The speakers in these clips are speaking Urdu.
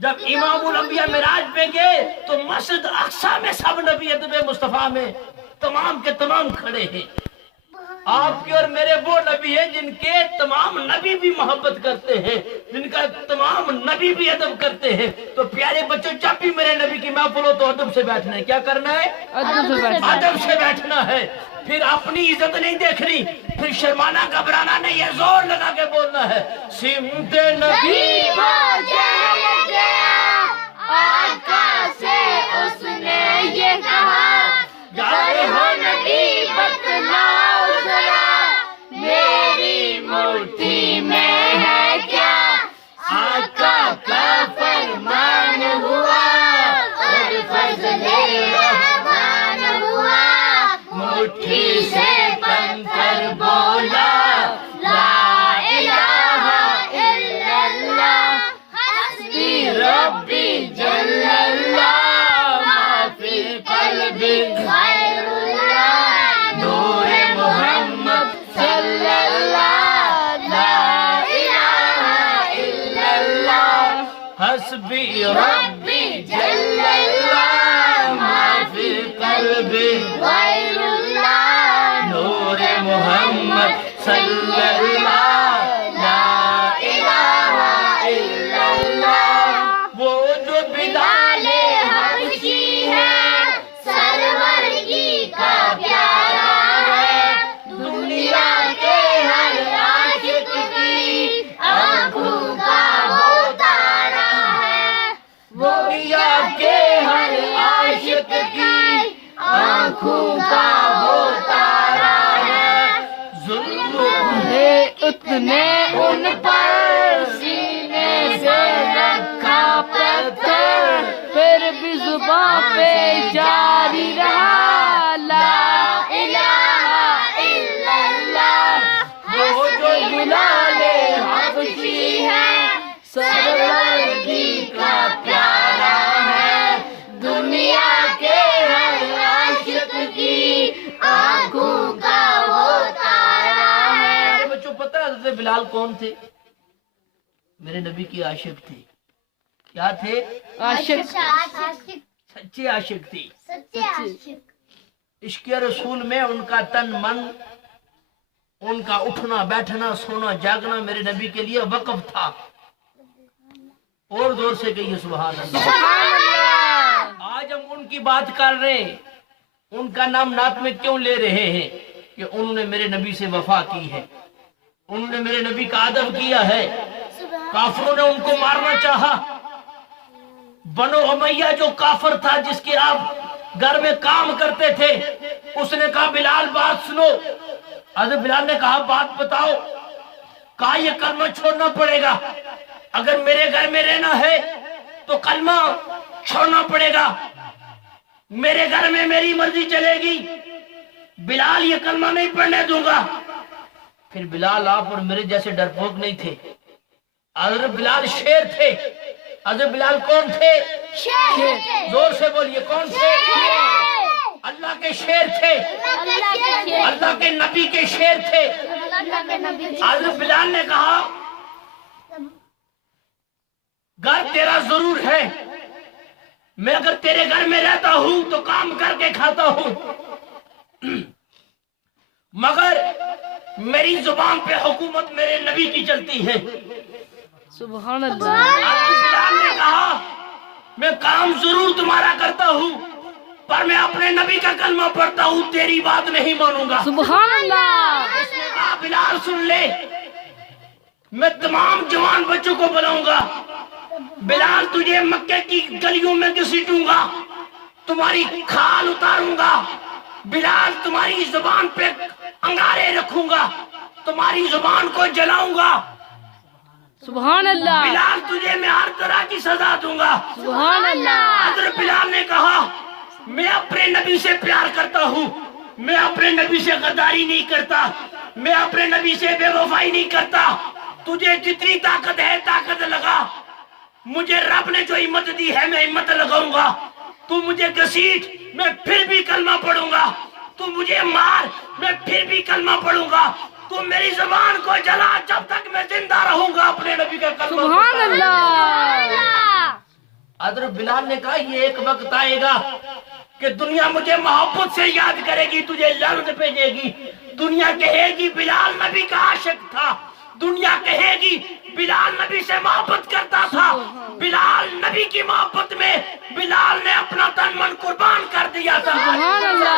جب امام الانبیاء معراج پہ گئے تو مسجد اقصی میں سب نبی ادب مصطفیٰ میں تمام کے تمام کھڑے ہیں. آپ کے اور میرے وہ نبی ہیں جن کے تمام نبی بھی محبت کرتے ہیں, جن کا تمام نبی بھی ادب کرتے ہیں. تو پیارے بچوں, جب بھی میرے نبی کی محفل ہو تو ادب سے بیٹھنا ہے. کیا کرنا ہے؟ ادب سے بیٹھنا ہے. پھر اپنی عزت نہیں دیکھنی, پھر شرمانا گھبرانا نہیں ہے, زور لگا کے بولنا ہے سمت نبی آقا سے اس نے یہ کہا, گر ہو نبی بتلاؤ ذرا, میری مٹھی میں ہے کیا. آقا کا فرمان ہوا اور فضل رحمان ہوا, مٹھی سے پتھر بولا لا الہ الا اللہ, حسبی ربی جل اللہ, ما فی قلبی غیر اللہ, نور محمد صلی اللہ, لا الہ الا اللہ, حسبی ربی جل اللہ, ما فی قلبی غیر اللہ, نور محمد صلی اللہ, لا الہ الا اللہ. وہ جو بلال حبشی ہے, سرور کی کا پیارا ہے, دنیا کے ہر عاشق کی آنکھوں کا وہ تارا ہے, وہ دنیا کے ہر عاشق کی آنکھوں کا وہ تارا ہے. ظلم ہے اتنے ان پر سینے سے رکھا پتھر, پھر بھی زباں پہ جاری رہا لا الہ الا اللہ. وہ جو بلال حبشی ہے, سرور کی کا پیارا ہے, دنیا کے ہر عاشق کی آنکھوں کا وہ تارا ہے. بچوں, پتہ ہے حضرت بلال کون تھے؟ میرے نبی کی عاشق تھے. کیا تھے؟ عاشق, سچے عاشق تھے. سچے عاشق. عشق رسول میں ان کا تن من, ان کا اٹھنا بیٹھنا سونا جاگنا میرے نبی کے لیے وقف تھا. اور زور سے کہیے سبحان اللہ. آج ہم ان کی بات کر رہے ہیں, ان کا نام نعت میں کیوں لے رہے ہیں؟ کہ انہوں نے میرے نبی سے وفا کی ہے, انہوں نے میرے نبی کا ادب کیا ہے. کافروں نے ان کو مارنا چاہا. بنو امیہ جو کافر تھا, جس کے آپ گھر میں کام کرتے تھے, اس نے کہا بلال بات سنو. حضرت بلال نے کہا بات بتاؤ. کہا یہ کلمہ چھوڑنا پڑے گا, اگر میرے گھر میں رہنا ہے تو کلمہ چھوڑنا پڑے گا. میرے گھر میں میری مرضی چلے گی, بلال یہ کلمہ نہیں پڑھنے دوں گا. پھر بلال آپ اور میرے جیسے ڈرپوک نہیں تھے. حضرت بلال شیر تھے. حضرت بلال کون تھے؟ شیر. زور سے بولیے, کون تھے؟ اللہ کے شیر تھے, اللہ کے نبی کے شیر تھے. حضرت بلال نے کہا گھر تیرا ضرور ہے, میں اگر تیرے گھر میں رہتا ہوں تو کام کر کے کھاتا ہوں, مگر میری زبان پہ حکومت میرے نبی کی چلتی ہے. سبحان اللہ. حضرت بلال نے کہا میں کام ضرور تمہارا کرتا ہوں, پر میں اپنے نبی کا کلمہ پڑھتا ہوں, تیری بات نہیں مانوں گا. سبحان اللہ. اس نے کہا بلال سن لے, میں تمام جوان بچوں کو بلاؤں گا. بلال تجھے مکے کی گلیوں میں گھسیٹوں گا, تمہاری کھال اتاروں گا. بلال تمہاری زبان پہ انگارے رکھوں گا, تمہاری زبان کو جلاؤں گا. سبحان اللہ. بلال تجھے میں ہر طرح کی سزا دوں گا. سبحان اللہ. حضرت بلال نے کہا میں اپنے نبی سے پیار کرتا ہوں, میں اپنے نبی سے غداری نہیں کرتا, میں اپنے نبی سے بے وفائی نہیں کرتا. تجھے جتنی طاقت ہے طاقت لگا, مجھے رب نے جو ہمت دی ہے میں ہمت لگاؤں گا. تو مجھے گھسیٹ, میں پھر بھی کلمہ پڑھوں گا. تو مجھے مار, میں پھر بھی کلمہ پڑھوں گا. تو میری زبان کو جلا, جب تک میں زندہ رہوں گا اپنے نبی کا کلمہ. سبحان اللہ. حضرت بلال نے کہا یہ ایک وقت آئے گا کہ دنیا مجھے محبت سے یاد کرے گی، تجھے لرز بھیجے گی، دنیا کہے گی بلال نبی کا عاشق تھا، دنیا کہے گی بلال نبی سے محبت کرتا تھا، بلال نبی کی محبت میں بلال نے اپنا تن من قربان کر دیا تھا۔ سبحان اللہ،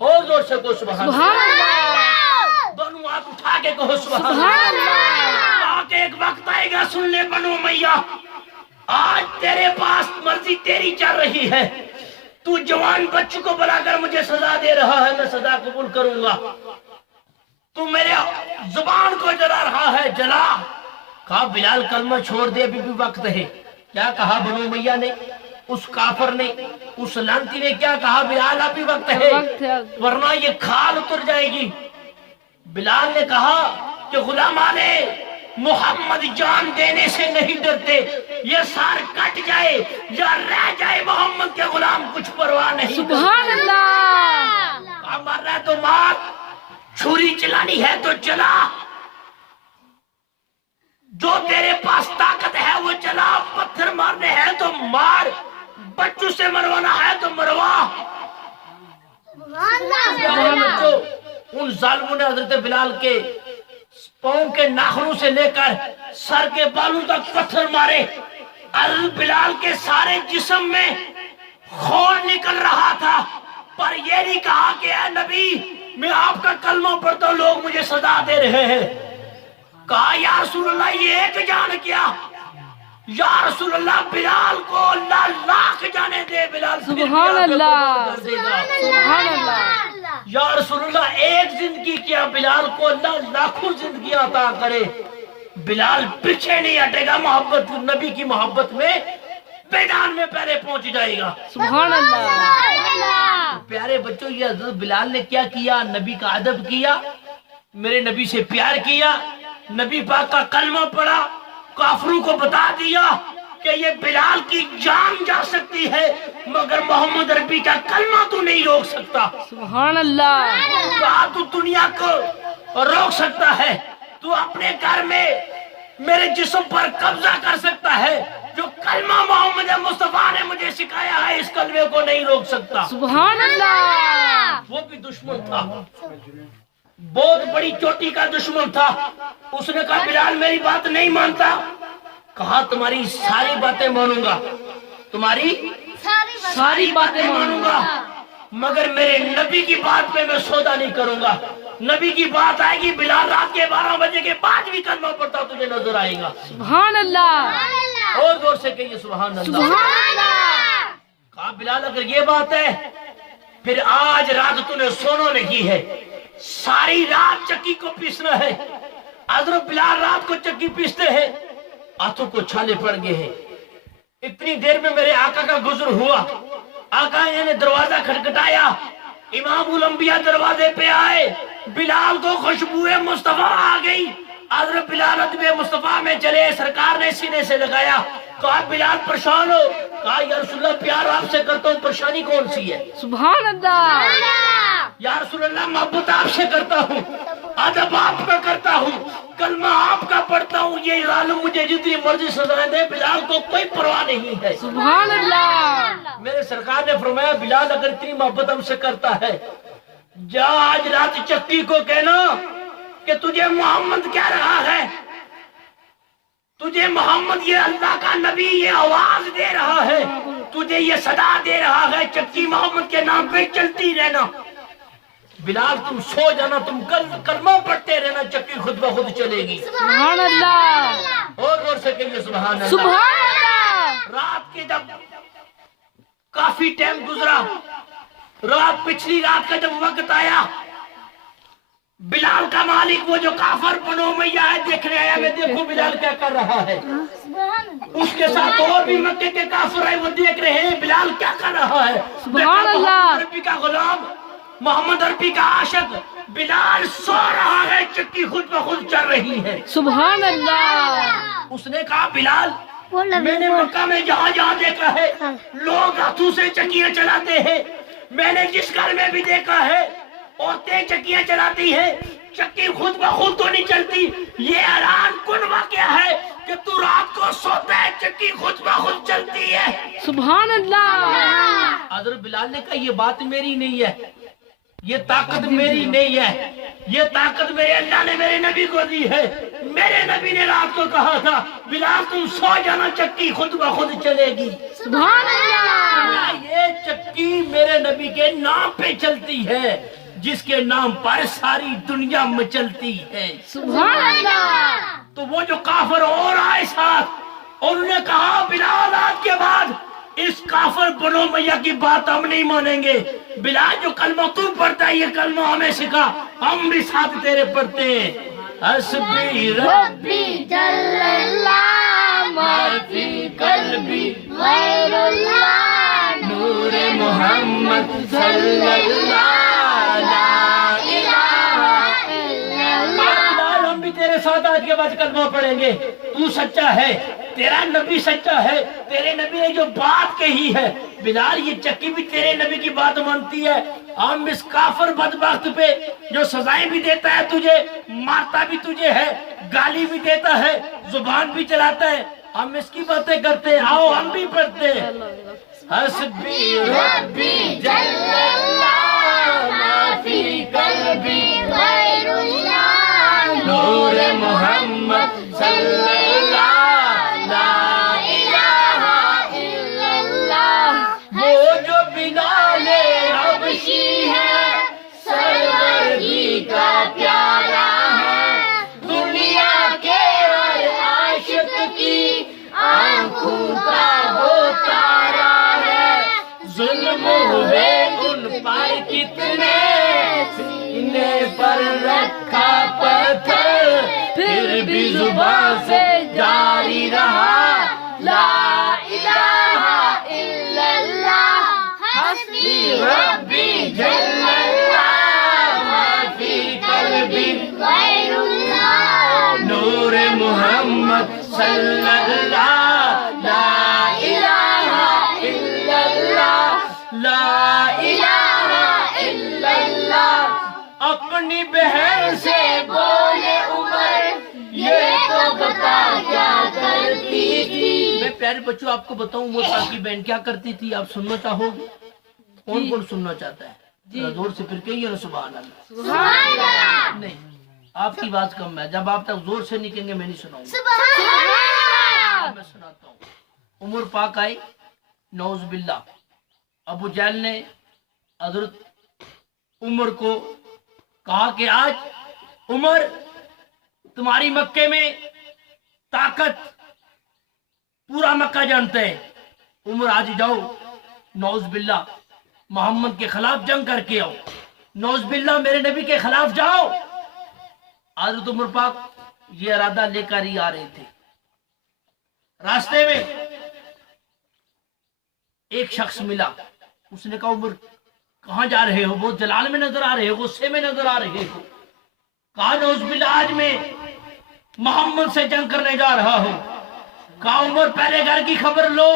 اور زور سے کہو سبحان سبحان اللہ، اللہ، دونوں ہاتھ اٹھا کے کہو سبحان سبحان اللہ۔ اللہ، کہا کہ ایک وقت آئے گا، سن لے بنو امیہ، آج تیرے پاس مرضی تیری چل رہی ہے، تو جوان بچوں کو بلا کر مجھے سزا دے رہا ہے، میں سزا قبول کروں گا، تو میرے زبان کو جلا رہا ہے، جلا۔ کہا بلال کلمہ چھوڑ دے، ابھی بھی وقت ہے۔ کیا کہا بنو امیہ نے، اس کافر نے، اس لعنتی نے کیا کہا، بلال ابھی وقت ہے وقت ہے، ورنہ یہ کھال اتر جائے گی۔ بلال نے کہا کہ غلامان محمد جان دینے سے نہیں ڈرتے، یہ سار کٹ جائے یا رہ جائے محمد کے غلام کچھ پرواہ نہیں کرتے۔ سبحان اللہ، کہا مر رہا ہے تو مار، چھری چلانی ہے تو چلا، جو تیرے پاس طاقت ہے وہ چلا، پتھر مارنے ہیں تو مار، بچوں سے مروانا ہے تو مروا۔ پیارے بچوں، ان ظالموں نے حضرت بلال کے پاؤں کے ناخنوں سے لے کر سر کے بالوں تک پتھر مارے۔ حضرت بلال کے سارے جسم میں خون نکل رہا تھا، پر یہ نہیں کہا کہ اے نبی میں آپ کا کلمہ پڑھتا ہوں، لوگ مجھے سزا دے رہے ہیں۔ کہا یا رسول اللہ یہ ایک جان کیا، یا رسول اللہ بلال کو اللہ لاکھ جانے دے، بلال پھر بھی سبحان آپ کو اللہ، قبول کر دے گا۔ سبحان اللہ، یا رسول اللہ ایک زندگی کیا، بلال کو اللہ لاکھوں زندگی عطا کرے، بلال پیچھے نہیں ہٹے گا، محبت نبی کی محبت میں میدان میں پہلے پہنچ جائے گا۔ سبحان اللہ، پیارے بچوں، یہ حضرت بلال نے کیا کیا، نبی کا ادب کیا، میرے نبی سے پیار کیا، نبی پاک کا کلمہ پڑھا، کافروں کو بتا دیا کہ یہ بلال کی جان جا سکتی ہے مگر محمد عربی کا کلمہ تو نہیں روک سکتا۔ سبحان اللہ، کہا تو دنیا کو روک سکتا ہے، تو اپنے گھر میں میرے جسم پر قبضہ کر سکتا ہے، جو کلمہ محمد مصطفیٰ نے مجھے سکھایا ہے اس کلمے کو نہیں روک سکتا۔ سبحان اللہ، وہ بھی دشمن تھا، بہت بڑی چوٹی کا دشمن تھا۔ اس نے کہا بلال میری بات نہیں مانتا، کہا تمہاری ساری باتیں مانوں گا، تمہاری ساری باتیں مانوں گا، مگر میرے نبی کی بات پہ میں سودا نہیں کروں گا۔ نبی کی بات آئے گی، بلال رات کے 12 بجے کے بعد بھی کلمہ پڑھتا تجھے نظر آئے گا۔ سبحان اللہ، اور زور سے کہیے سبحان اللہ۔ سبحان اللہ، کہا بلال اگر یہ بات ہے پھر آج رات تو نے سونا نہیں ہے، ساری رات چکی کو پیسنا ہے۔ حضرت بلال رات کو چکی پیستے ہیں، ہاتھوں کو چھالے پڑ گئے ہیں۔ اتنی دیر میں میرے آقا کا گزر ہوا، آقا نے دروازہ کھٹکھٹایا، امام الانبیاء دروازے پہ آئے، بلال کو خوشبو مصطفیٰ آ گئی۔ حضرت بلال ادب مصطفیٰ میں چلے، سرکار نے سینے سے لگایا، کہا بلال پریشان ہو، کہا یا رسول اللہ پیار آپ سے کرتا ہوں، پریشانی کون سی ہے؟ سبحان اللہ، یا رسول اللہ محبت آپ سے کرتا ہوں، ادب آپ کا کرتا ہوں، کلمہ آپ کا پڑھتا ہوں، یہ ظالم مجھے جتنی مرضی سزائیں دے، بلال کو کوئی پرواہ نہیں ہے۔ سبحان اللہ، میرے سرکار نے فرمایا بلال اگر اتنی محبت ہم سے کرتا ہے، جا آج رات چکی کو کہنا کہ تجھے محمد کہہ رہا ہے، تجھے محمد یہ اللہ کا نبی یہ آواز دے رہا ہے، تجھے یہ صدا دے رہا ہے، چکی محمد کے نام پہ چلتی رہنا۔ بلال تم سو جانا، تم کلمہ پڑھتے رہنا، چکی خود بخود چلے گی۔ سبحان اللہ، اور سے کہیے سبحان اللہ۔ سبحان اللہ، رات کے جب کافی ٹائم گزرا، رات پچھلی رات کا جب وقت آیا، بلال کا مالک وہ جو کافر بنو امیہ ہے دیکھنے آیا، میں دیکھوں بلال کیا کر رہا ہے۔ اس کے ساتھ اور بھی مکے کے کافر ہیں، وہ دیکھ رہے ہیں بلال کیا کر رہا ہے۔ سبحان اللہ، محمد عربی کا غلام، محمد عربی کا عاشق بلال سو رہا ہے، چکی خود بخود چل رہی ہے۔ سبحان اللہ، اس نے کہا بلال میں نے مکہ میں جہاں جہاں دیکھا ہے لوگ ہاتھوں سے چکیاں چلاتے ہیں، میں نے جس گھر میں بھی دیکھا ہے عورتیں چکیاں چلاتی ہیں، چکی خود بخود تو نہیں چلتی، یہ حیران کن واقعہ ہے کہ تو رات کو سوتا ہے چکی خود بخود چلتی ہے؟ سبحان اللہ حضرت بلال نے کہا یہ بات میری نہیں ہے، یہ طاقت میری نہیں ہے، یہ طاقت میرے اللہ نے میرے نبی کو دی ہے۔ میرے نبی نے رات کو کہا تھا بلال تم سو جانا چکی خود بخود چلے گی۔ سبحان اللہ یہ چکی میرے نبی کے نام پہ چلتی ہے، جس کے نام پر ساری دنیا مچلتی ہے۔ سبحان اللہ تو وہ جو کافر اور آئے ساتھ، انہوں نے کہا بلال آج کے بعد اس کافر بنو میاں کی بات ہم نہیں مانیں گے۔ بلال جو کلمہ تو پڑھتا ہے یہ کلمہ ہمیں سکھا، ہم بھی ساتھ تیرے پڑھتے ہیں۔ حسبی ربی جل اللہ ما فی قلبی غیر اللہ نور محمد صلی اللہ لا الہ الا اللہ۔ بلال ہم بھی تیرے ساتھ آج کے بعد کلمہ پڑھیں گے۔ تو سچا ہے، تیرا نبی سچا ہے، تیرے نبی نے جو بات کہی ہے، بلال یہ چکی بھی تیرے نبی کی بات مانتی ہے۔ ہم اس کافر بدبخت پہ جو سزائیں بھی دیتا ہے تجھے، مارتا بھی تجھے ہے، گالی بھی دیتا ہے، زبان بھی چلاتا ہے، ہم اس کی باتیں کرتے ہیں۔ آؤ ہم بھی پڑھتے ہیں۔ حسبی ربی جل اللہ ما فی قلبی غیر اللہ نور محمد صلی اللہ لا الہ الا اللہ۔ وہ جو بلال حبشی ہے سرور کا پیارا ہے، دنیا کے ہر عاشق کی آنکھوں کا وہ تارا ہے۔ ظلم ہوئے ان پر کتنے، سینے پر رکھا پتھر، پھر بھی زبان سے جاری رہا لا الہ الا اللہ حسبی ربی جل اللہ ما فی قلبی غیر اللہ نور محمد صلی اللہ لا الہ الا اللہ لا الہ الا اللہ۔ اپنی بہن سے بولے عمر یہ تو بتا کیا کرتی تھی۔ میں پیارے بچوں آپ کو بتاؤں وہ ساکی بہن کیا کرتی تھی، آپ سننا چاہو گے؟ کون کون سننا چاہتا ہے؟ ذرا زور سے پھر کہیے نا سبحان اللہ۔ سبحان اللہ نہیں آپ کی آواز کم ہے، جب آپ تک زور سے نہیں کہیں گے میں نہیں سناؤں گا۔ سبحان اللہ میں سناتا ہوں۔ عمر پاک آئی، نعوذ باللہ، ابو جہل نے حضرت عمر کو کہا کہ آج عمر تمہاری مکے میں طاقت پورا مکہ جانتا ہے، عمر آج جاؤ نعوذ باللہ محمد کے خلاف جنگ کر کے آؤ، نعوذ باللہ میرے نبی کے خلاف جاؤ۔ حضرت عمر پاک یہ ارادہ لے کر ہی آ رہے تھے، راستے میں ایک شخص ملا، اس نے کہا عمر کہاں جا رہے ہو؟ بہت جلال میں نظر آ رہے ہو، غصے میں نظر آ رہے ہو۔ کہا نعوذ باللہ آج میں محمد سے جنگ کرنے جا رہا ہوں۔ کہا عمر پہلے گھر کی خبر لو،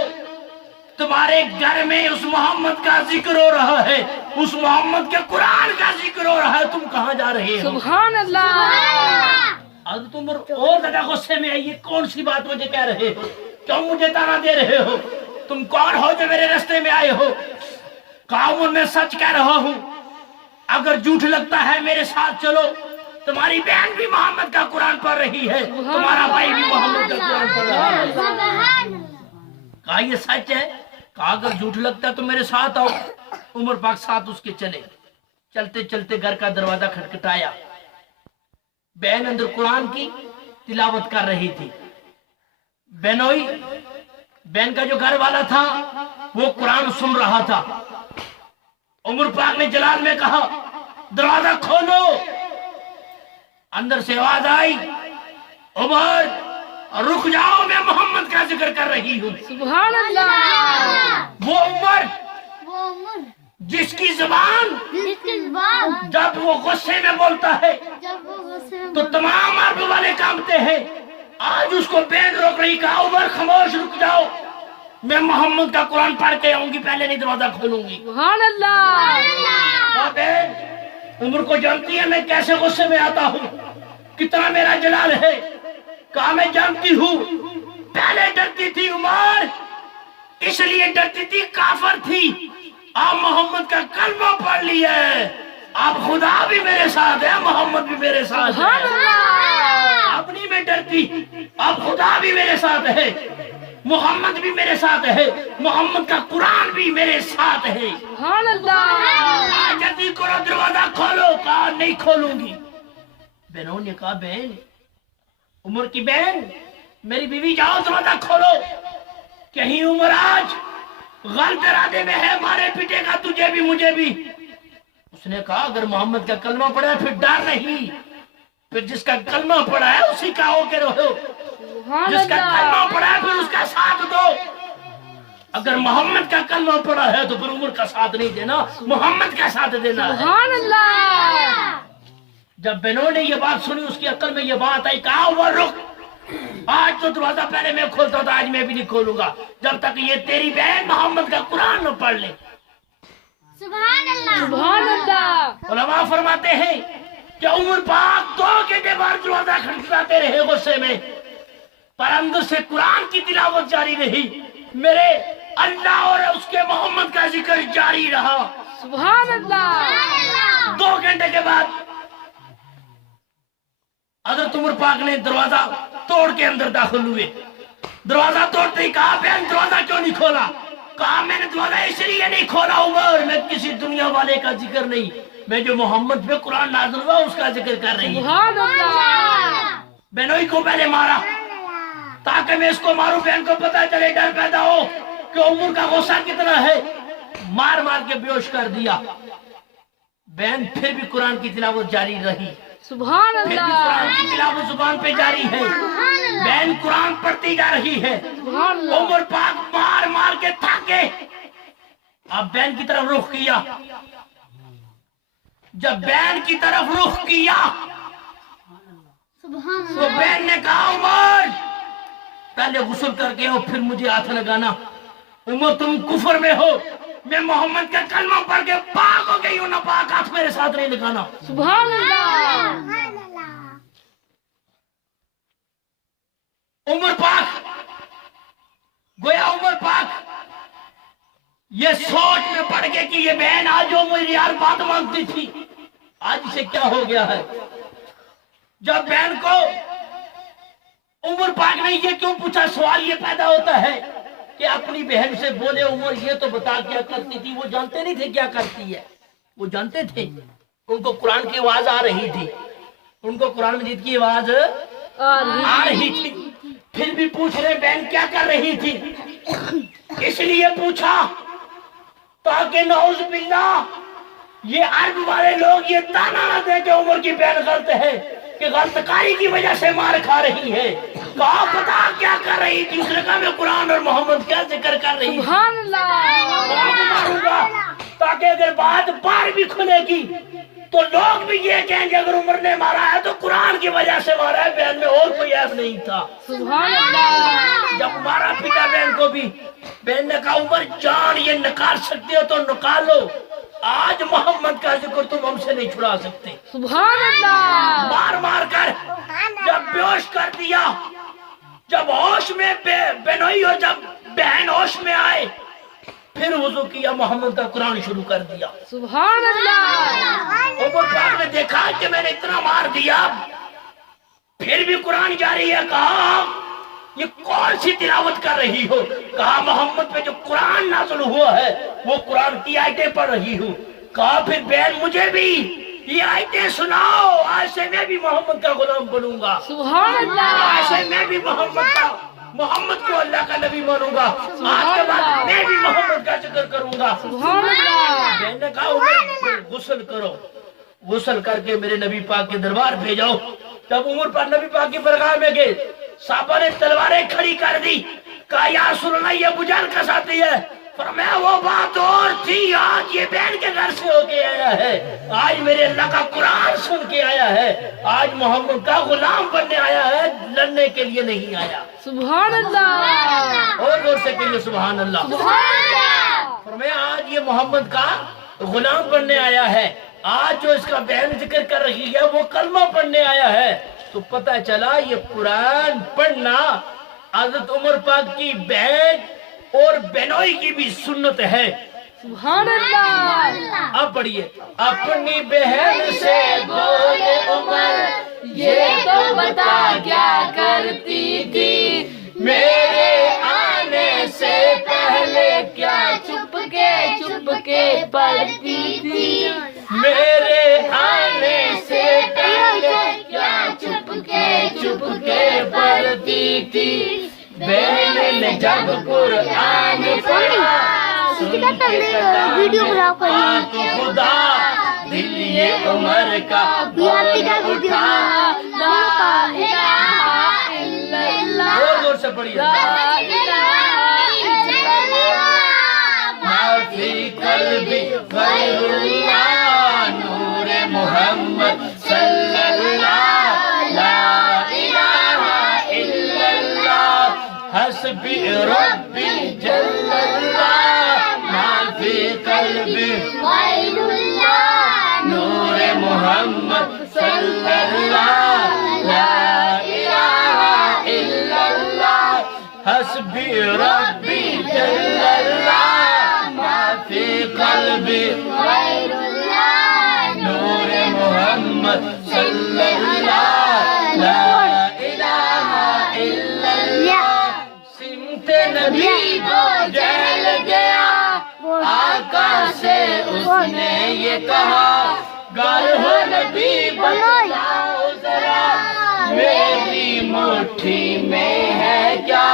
تمہارے گھر میں اس محمد کا ذکر ہو رہا ہے، اس محمد کے قرآن کا ذکر ہو رہا ہے، تم کہاں جا رہے ہو؟ سبحان اللہ حضرت عمر اور زیادہ غصے میں آئی، یہ کون سی بات مجھے کہہ رہے ہو؟ کیوں مجھے تانا دے رہے ہو؟ تم کون ہو جو میرے راستے میں آئے ہو؟ کہا عمر میں سچ کہہ رہا ہوں، اگر جھوٹ لگتا ہے میرے ساتھ چلو، تمہاری بہن بھی محمد کا قرآن پڑھ رہی ہے، تمہارا بھائی بھی محمد کا قرآن پڑھ رہا ہے۔ کہا یہ سچ ہے؟ کہا اگر جھوٹ لگتا ہے تو میرے ساتھ آؤ۔ عمر پاک ساتھ اس کے چلے، چلتے چلتے گھر کا دروازہ کھٹکھٹایا، بہن اندر قرآن کی تلاوت کر رہی تھی، بہنوئی بہن کا جو گھر والا تھا وہ قرآن سن رہا تھا۔ عمر پاک نے جلال میں کہا دروازہ کھولو، اندر سے آواز آئی عمر رک جاؤ، میں محمد کا ذکر کر رہی ہوں۔ سبحان اللہ وہ عمر جس کی زبان جب وہ غصے میں بولتا ہے تو تمام عرب والے کانپتے ہیں، آج اس کو بین روک رہی، کہا عمر خاموش رک جاؤ، میں محمد کا قرآن پڑھ کے آؤں گی، پہلے نہیں دروازہ کھولوں گی۔ سبحان اللہ بہن عمر کو جانتی ہے میں کیسے غصے میں آتا ہوں، کتنا میرا جلال ہے۔ کہا میں جانتی ہوں پہلے ڈرتی تھی عمر، اس لیے ڈرتی تھی کافر تھی، آپ محمد کا کلمہ پڑھ لیا ہے، اب خدا بھی میرے ساتھ ہے، محمد بھی میرے ساتھ سبحان ہے، اللہ اپنی میں ڈرتی، اب خدا بھی میرے ساتھ ہے، محمد بھی میرے ساتھ ہے، محمد کا قرآن بھی میرے ساتھ ہے، سبحان اللہ جلدی کرو دروازہ کھولو، کہا نہیں کھولوں گی۔ بہنوں نے کہا بہن، عمر کی بہن میری بیوی جاؤ دروازہ کھولو، کہیں عمر آج غلط ارادے میں ہے، مارے پیٹے گا تجھے بھی مجھے بھی۔ اس نے کہا اگر محمد کا کلمہ پڑھا ہے پھر ڈر نہیں، پھر جس کا کلمہ پڑھا ہے اسی کا ہو کے رہو، سبحان جس کا کلمہ اللہ پڑھا ہے پھر اس کا ساتھ دو، اگر محمد کا کلمہ پڑھا ہے تو پھر عمر کا ساتھ نہیں دینا، محمد کا ساتھ دینا ہے۔ سبحان اللہ جب بہنوں نے یہ بات سنی اس کی عقل میں یہ بات آئی، کہا وہ رک، آج تو دروازہ پہلے میں کھولتا تھا، آج میں بھی نہیں کھولوں گا جب تک یہ تیری بہن محمد کا قرآن نہ پڑھ لے۔ سبحان اللہ سبحان اللہ علماء فرماتے ہیں کہ عمر پاک 2 گھنٹے بعد دروازہ کھٹکھٹاتے رہے غصے میں، پر اندر سے قرآن کی تلاوت جاری رہی، میرے اللہ اور اس کے محمد کا ذکر جاری رہا۔ سبحان اللہ 2 گھنٹے کے بعد حضرت عمر پاک نے دروازہ توڑ کے اندر داخل ہوئے، دروازہ توڑتے ہی کہا بہن دروازہ کیوں نہیں کھولا؟ کہا میں نے دروازہ اس لیے نہیں کھولا عمر، میں کسی دنیا والے کا ذکر نہیں، میں جو محمد پہ قرآن نازل ہوا اس کا ذکر کر رہی ہوں۔ سبحان اللہ بہنوئی کو پہلے مارا تاکہ میں اس کو ماروں، بہن کو پتا چلے، ڈر پیدا ہو کہ عمر کا غصہ کتنا ہے، مار مار کے بیہوش کر دیا۔ بہن پھر بھی قرآن کی تلاوت جاری رہی، سبحان پھر بھی اللہ قرآن کی تلاوت زبان پہ جاری ہے، بہن قرآن پڑھتی جا رہی ہے، سبحان اللہ عمر پاک مار مار کے تھاکے، اب بہن کی طرف رخ کیا، جب بہن کی طرف رخ کیا سبحان تو بہن نے کہا عمر پہلے غسل کر کے ہو پھر مجھے ہاتھ لگانا، عمر تم کفر میں ہو، میں محمد کا کلمہ پڑھ کے پاک ہو گئی ہوں، نہ پاک ہاتھ میرے ساتھ نہیں لگانا۔ سبحان اللہ عمر پاک گویا عمر پاک یہ سوچ میں پڑ گئے کہ یہ بہن آج جو میری یار بات مانگتی تھی آج اسے کیا ہو گیا ہے۔ جب بہن کو عمر پاک نے یہ کیوں پوچھا، سوال یہ پیدا ہوتا ہے کہ اپنی بہن سے بولے عمر یہ تو بتا کیا کرتی تھی، وہ جانتے نہیں تھے کیا کرتی ہے، وہ جانتے تھے، ان کو قرآن کی آواز آ رہی تھی، ان کو قرآن مجید کی آواز آ رہی تھی، پھر بھی پوچھ رہے بہن کیا کر رہی تھی، اس لیے پوچھا تاکہ نعوذ باللہ یہ عرب والے لوگ یہ تانا نہ دے کہ عمر کی بہن غلط ہے، کہ غلط کاری کی وجہ سے مار کھا رہی ہے۔ کہا پتا کیا کر رہی تھی، اس نے کہا میں قرآن اور محمد کیا ذکر کر رہی تھی، سبحان اللہ ماروں گا تاکہ اگر بات بار بھی کھلے گی تو لوگ بھی یہ کہیں گے اگر عمر نے مارا ہے تو قرآن کی وجہ سے مارا ہے، بہن میں اور کوئی عیب نہیں تھا۔ سبحان اللہ جب مارا پیٹا بہن کو بھی، بہن نے کہا عمر جان یہ نکال سکتے ہو تو نکالو، آج محمد کا ذکر تم ہم سے نہیں چھڑا سکتے۔ سبحان اللہ مار مار کر جب بیہوش کر دیا، جب ہوش میں بہنوئی اور جب بہن ہوش میں آئے پھر وضو کیا، محمد کا قرآن شروع کر دیا۔ سبحان اللہ عمر پاک نے دیکھا کہ میں نے اتنا مار دیا پھر بھی قرآن جاری ہے، کہا یہ کون سی تلاوت کر رہی ہو، کہا محمد پہ جو قرآن نازل ہوا ہے وہ قرآن کی آیتیں پڑھ رہی ہوں۔ کہا پھر بہن مجھے بھی یہ آیتیں سناؤ، آج سے میں بھی محمد کا غلام بنوں گا، سبحان اللہ آج سے میں بھی محمد کو اللہ کا نبی مانوں گا، آج کے بعد میں بھی محمد کا ذکر کروں گا۔ سبحان اللہ بہن نے کہا عمر غسل کرو، غسل کر کے میرے نبی پاک کے دربار بھیجاؤ۔ جب عمر پر نبی پاک کی برگاہ میں گئے، صحابہ نے تلواریں کھڑی کر دی، کہا یا رسول اللہ یہ ابو جہل کا ساتھی ہے، فرمایا وہ بات اور تھی، آج یہ بہن کے گھر سے ہو کے آیا ہے، آج میرے اللہ کا قرآن سن کے آیا ہے، آج محمد کا غلام بننے آیا ہے، لڑنے کے لیے نہیں آیا۔ سبحان اللہ اور زور سے کہیے سبحان اللہ۔ سبحان اللہ فرمایا آج یہ محمد کا غلام بننے آیا ہے، آج جو اس کا بہن ذکر کر رہی ہے وہ کلمہ پڑھنے آیا ہے، تو پتہ چلا یہ قرآن پڑھنا حضرت عمر پاک کی بہن اور بہنوئی کی بھی سنت ہے. سبحان اللہ. اب پڑھیے. اپنی بہن سے بولے عمر یہ تو بتا کیا کرتی تھی، میرے آنے سے پہلے کیا چھپ کے پڑھتی تھی، میرے آنے سے پہلے کیا چھپ کے پڑھتی تھی. بہن نے جب قرآن پڑھا ویڈیو بناؤ آنکھ خدا دل یہ عمر کا بول اٹھا. لا الہ الا اللہ، زور زور سے پڑھیے. لا الہ الا اللہ، معافی قلبی غیر اللہ نور محمد صلی اللہ. لا الہ الا اللہ حسبی ربی جل اللہ. معافی قلبی غیر اللہ نور محمد صلی اللہ. لا الہ الا اللہ حسبی ربی جل اللہ. معافی قلبی غیر اللہ نور محمد صلی اللہ. لا الہ الا اللہ. سمت نبی کو جہل گیا آقا سے اس نے یہ کہا گر ہو نبی بتلاؤ ذرا میری مٹھی میں ہے کیا.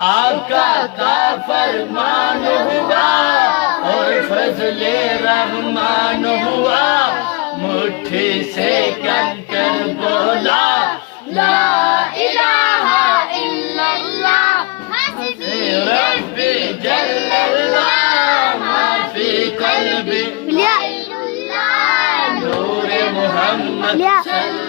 آقا کا فرمان ہوا اور فضل رحمان ہوا. مٹھی سے کن کر بولا لا الہ الا اللہ، ربی جل اللہ. معافی قلبی غیر اللہ نور محمد صلی